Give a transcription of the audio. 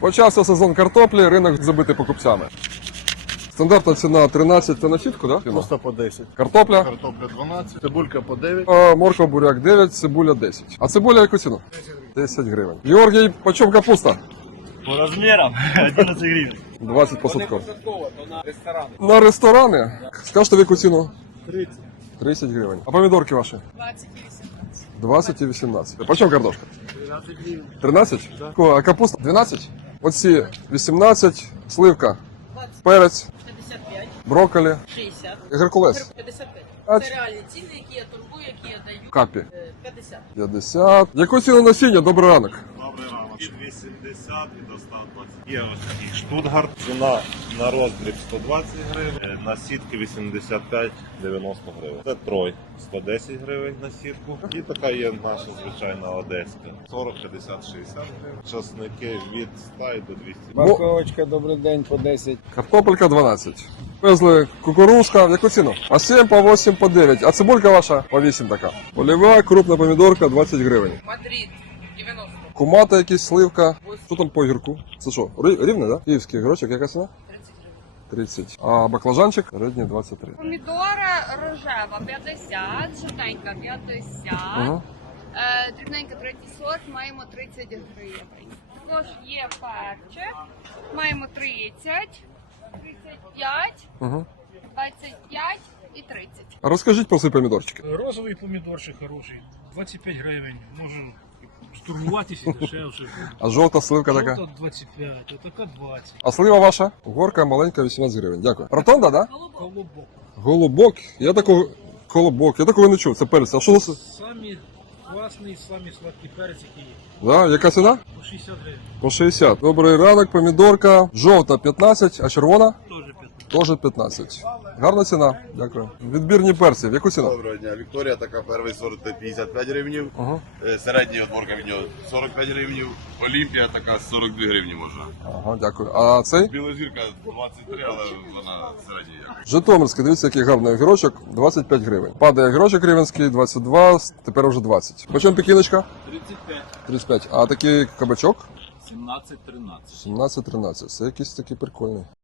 Почався сезон картоплі, ринок забитий покупцями. Стандартна ціна 13 це на сітку, да? Просто по 10. Картопля, Картопля 12, цибулька по 9. а морква буряк 9, цибуля 10. А цибуля яку ціну? 10 гривень. Георгій, почем капуста? По размерам 11 гривен. 20 посадков. На ресторани? Скажете в яку ціну? 30. 30 гривень. А помідорки ваші? 20 і 18. 20 і 18. Почем картошка? 13 гривен. 13? Ко- А капуста 12? Оці 18, сливка, перець, 55, брокколі, 60, геркулес, 55. А Це реальні ціни, які я торгую, які я даю. капі. Е, 50. 50. Яку ціну насіння? Добрий ранок. Від 80 і до 120. Є ось такий штутгарт. Ціна на роздріб 120 гривень, е, на сітки 85-90 гривень. Це трой 110 гривень на сітку. І така є наша звичайна одеська. 40, 50, 60 гривень. Часники від 100 і до 200 Морковочка, добрий день, по 10. Картопелька 12. Везли кукурузка. В яку ціну? По 7, по 8, по 9. А цибулька ваша по 8 така. Поліва, крупна помідорка 20 гривень. Мадрид 90. Кумата якісь сливка. Що там по гірку? Це що? Рівне, да? Київський грочок, яка ціна? 30 гривень. 30. А баклажанчик середній 23. Помідора рожева 50, жовтенька 50, Ага. е, дрібненька третій сорт, маємо 30 гривень. Також є перчик, маємо 30, 35, Ага. 25 і 30. А розкажіть про свої помідорчики. Розовий помідорчик хороший, 25 гривень. Може штурмуватися дешевше. А жовта сливка така? Жовта 25, а така 20. А слива ваша? Горка маленька 18 гривень. Дякую. Ротонда, да? Колобок. Голубок. Я такого колобок. Я такого не чув. Це перець. А що нас? Самі класний, самі сладкий перець, який є. Да? Яка ціна? По 60 гривень. По 60. Добрий ранок, помідорка. Жовта 15, а червона? Теж 15. Гарна ціна. Дякую. Відбірні перці. В яку ціну? Доброго дня. Вікторія така перший сорт 55 гривнів. Ага. Е, Середній отборка від нього 45 гривнів. Олімпія така 42 гривні може. Ага, дякую. А цей? Біла зірка 23, але вона середній як. Житомирський, дивіться, який гарний огірочок, 25 гривень. Падає огірочок рівенський, 22, тепер вже 20. Почем пекіночка? 35, 35. А такий кабачок? 17, 13. 17-13. Це якийсь такий прикольний.